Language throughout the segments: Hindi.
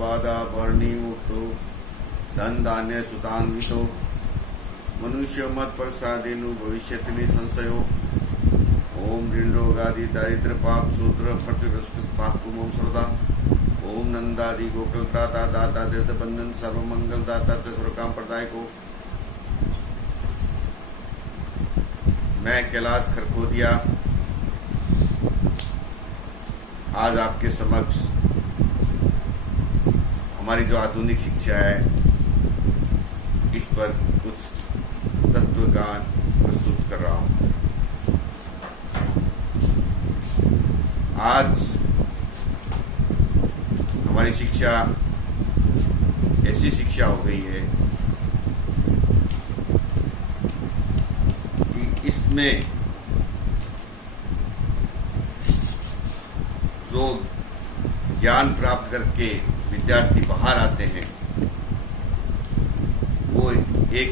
बाधा वर्णी मुक्तो धन धान्य सुतान्वितो मनुष्य मत प्रसादेनु भविष्यति निसंशयो ओम ऋण रोगादि दारिद्र पाप सूत्र पापुमोम श्रद्धा ओम नंदादि गोकुल त्राता दाता दीर्घ बंधन सर्व मंगल दाता च सर्वकाम प्रदायको। मैं कैलाश खरखोदिया आज आपके समक्ष हमारी जो आधुनिक शिक्षा है इस पर कुछ तत्व ज्ञान प्रस्तुत कर रहा हूं। आज हमारी शिक्षा ऐसी शिक्षा हो गई है कि इसमें जो ज्ञान प्राप्त करके विद्यार्थी बाहर आते हैं वो एक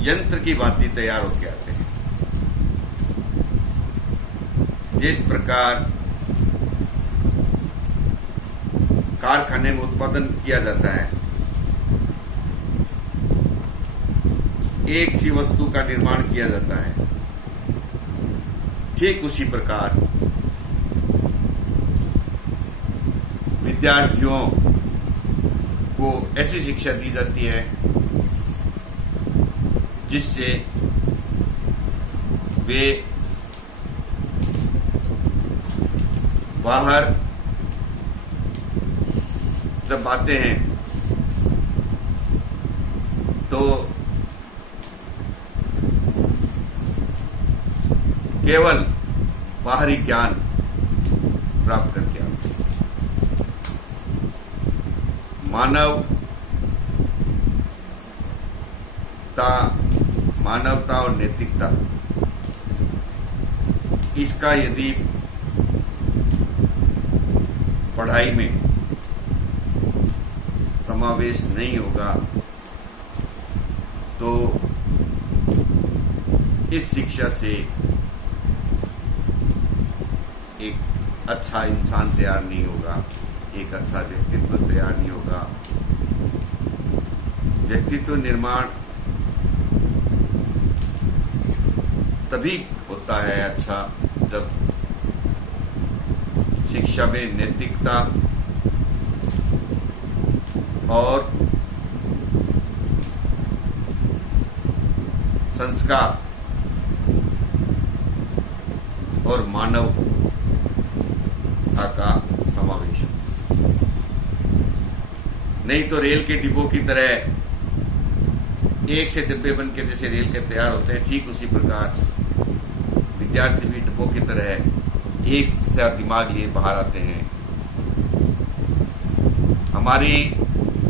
यंत्र की भांति तैयार होकर आते हैं। जिस प्रकार कारखाने में उत्पादन किया जाता है, एक सी वस्तु का निर्माण किया जाता है, ठीक उसी प्रकार विद्यार्थियों को ऐसी शिक्षा दी जाती है जिससे वे बाहर जब आते हैं तो केवल बाहरी ज्ञान प्राप्त करके आते हैं। मानवता और नैतिकता इसका यदि पढ़ाई में समावेश नहीं होगा तो इस शिक्षा से एक अच्छा इंसान तैयार नहीं होगा, एक अच्छा व्यक्तित्व तैयार नहीं होगा। व्यक्तित्व निर्माण तभी होता है अच्छा जब शिक्षा में नैतिकता और संस्कार और मानवता का समावेश हो। नहीं तो रेल के डिब्बों की तरह एक से डिब्बे बन के जैसे रेल के तैयार होते हैं, ठीक उसी प्रकार विद्यार्थी भी डिब्बों की तरह एक सा दिमाग लिए बाहर आते हैं। हमारी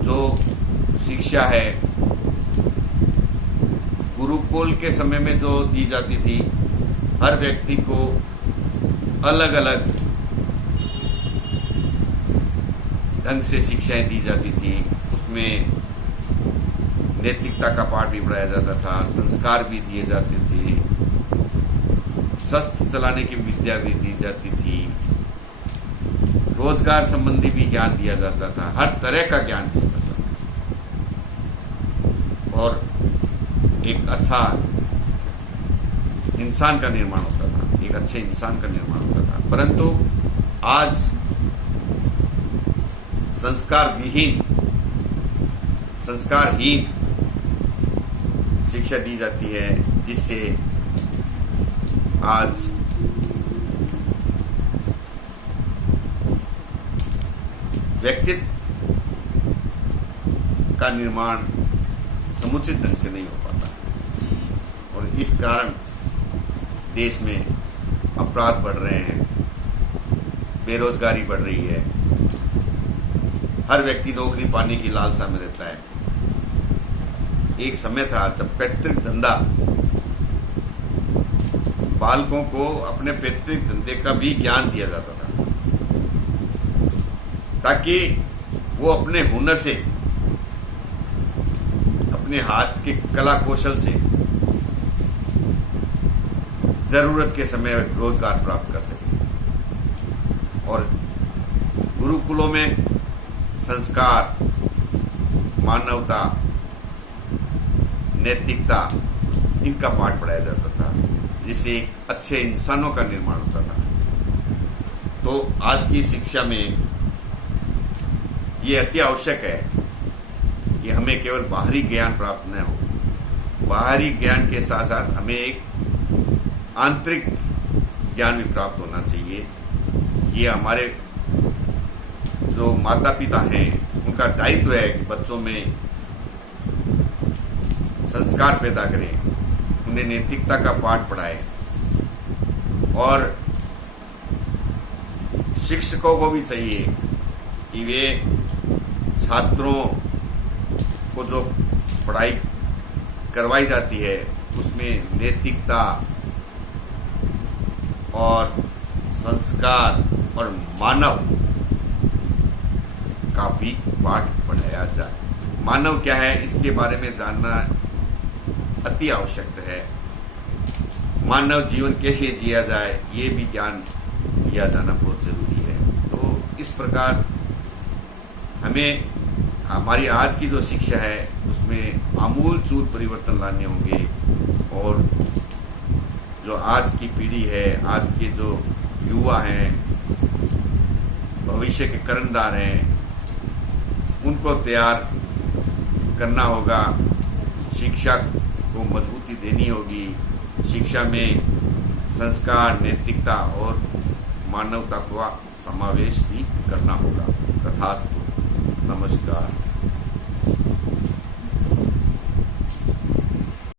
जो शिक्षा है गुरुकुल के समय में जो दी जाती थी, हर व्यक्ति को अलग अलग ढंग से शिक्षाएं दी जाती थी। उसमें नैतिकता का पाठ भी पढ़ाया जाता था, संस्कार भी दिए जाते थे, शस्त्र चलाने की विद्या भी दी जाती थी, रोजगार संबंधी भी ज्ञान दिया जाता था, हर तरह का ज्ञान दिया जाता था और एक अच्छा इंसान का निर्माण होता था, एक अच्छे इंसान का निर्माण होता था। परंतु आज संस्कारहीन शिक्षा दी जाती है, जिससे आज व्यक्तित्व का निर्माण समुचित ढंग से नहीं हो पाता और इस कारण देश में अपराध बढ़ रहे हैं, बेरोजगारी बढ़ रही है, हर व्यक्ति नौकरी पाने की लालसा में रहता है। एक समय था जब पैतृक धंधा, बालकों को अपने पैतृक धंधे का भी ज्ञान दिया जाता था ताकि वो अपने हुनर से, अपने हाथ के कला कौशल से जरूरत के समय रोजगार प्राप्त कर सके। और गुरुकुलों में संस्कार, मानवता, नैतिकता, इनका पाठ पढ़ाया जाता था, जिससे अच्छे इंसानों का निर्माण होता था। तो आज की शिक्षा में ये अति आवश्यक है कि हमें केवल बाहरी ज्ञान प्राप्त न हो, बाहरी ज्ञान के साथ साथ हमें एक आंतरिक ज्ञान भी प्राप्त होना चाहिए। ये हमारे जो माता पिता हैं उनका दायित्व है कि बच्चों में संस्कार पैदा करें, उन्हें नैतिकता का पाठ पढ़ाएं, और शिक्षकों को भी चाहिए कि वे छात्रों को जो पढ़ाई करवाई जाती है उसमें नैतिकता और संस्कार और मानव का भी पाठ पढ़ाया जाए। मानव क्या है इसके बारे में जानना अति आवश्यक है। मानव जीवन कैसे जिया जाए ये भी ज्ञान दिया जाना बहुत जरूरी है। तो इस प्रकार हमें हमारी आज की जो शिक्षा है उसमें आमूल चूल परिवर्तन लाने होंगे, और जो आज की पीढ़ी है, आज के जो युवा हैं, भविष्य के कर्णधार हैं, उनको तैयार करना होगा। शिक्षा को मजबूती देनी होगी। शिक्षा में संस्कार, नैतिकता और मानवता का समावेश भी करना होगा। तथास्तु। नमस्कार।